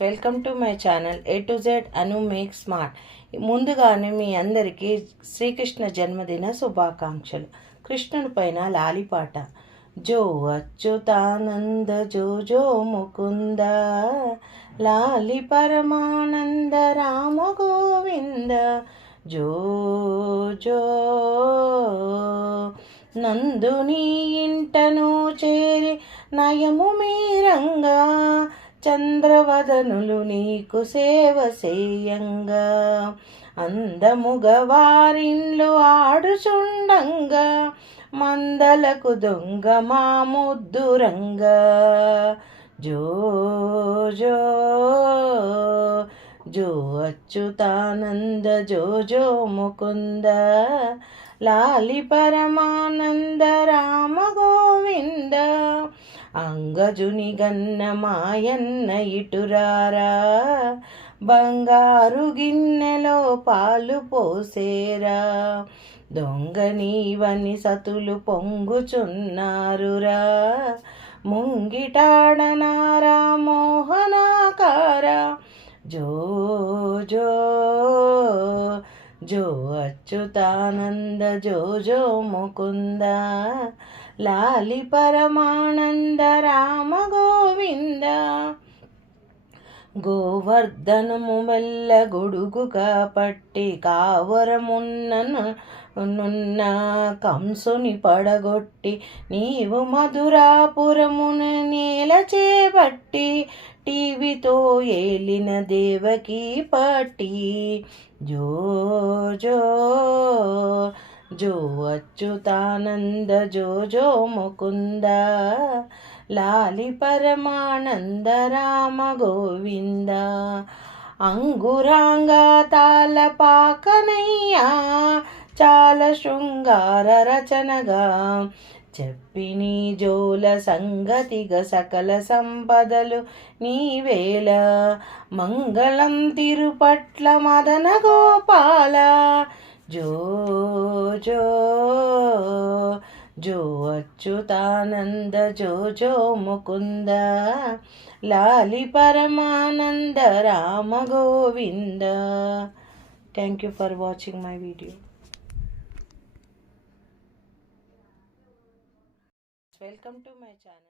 Welcome to my channel A to Z Anu make smart. ముందుగానే మీ అందరికీ శ్రీకృష్ణ జన్మదిన శుభాకాంక్షలు. కృష్ణుని పైన లాలిపాట. జో అచ్యుతానంద జో జో ముకుంద, లాలి పరమానంద రామ గోవింద, జో జో నందుని ఇంటను చేరి నయము మీరంగా, చంద్రవదనులు నీకు సేవ సేయంగా, అందముగ వారిన్లు ఆడుచుండంగా, మందలకు దొంగ మా ముద్దురంగా, జో జో జో అచ్యుతానంద జో జో ముకుంద, లాలి పరమానంద రామ గోవింద, అంగజుని గన్న మాయన్న ఇటురారా, బంగారు గిన్నెలో పాలు పోసేరా, దొంగ నీవని సతులు పొంగుచున్నారురా, ముంగిటాడనారా మోహనాకార, జో జో జో అచ్యుతానంద జో జో ముకుంద, లాలి పరమానంద రామ గోవింద, గోవర్ధనము మెల్ల గొడుగుగా పట్టి కావరమున్న కంసుని పడగొట్టి, నీవు మధురాపురమున నేల చేపట్టి, టీవీతో ఏలిన దేవకి పట్టి, జో జో జో అచ్యుతానంద జో జో ముకుంద, లాలి పరమానంద రామ గోవింద, అంగురాంగ తాళపాకనయ్యా, చాలా శృంగార రచనగా, చెప్పి నీ జోల సంగతిగా సకల సంపదలు నీవేళ, మంగళం తిరుపట్ల మదన గోపాల, జో జో జో అచ్యుతానంద జో జో ముకుంద, లాలి Paramananda Rama Govinda. Thank you for watching my video. Welcome to my channel.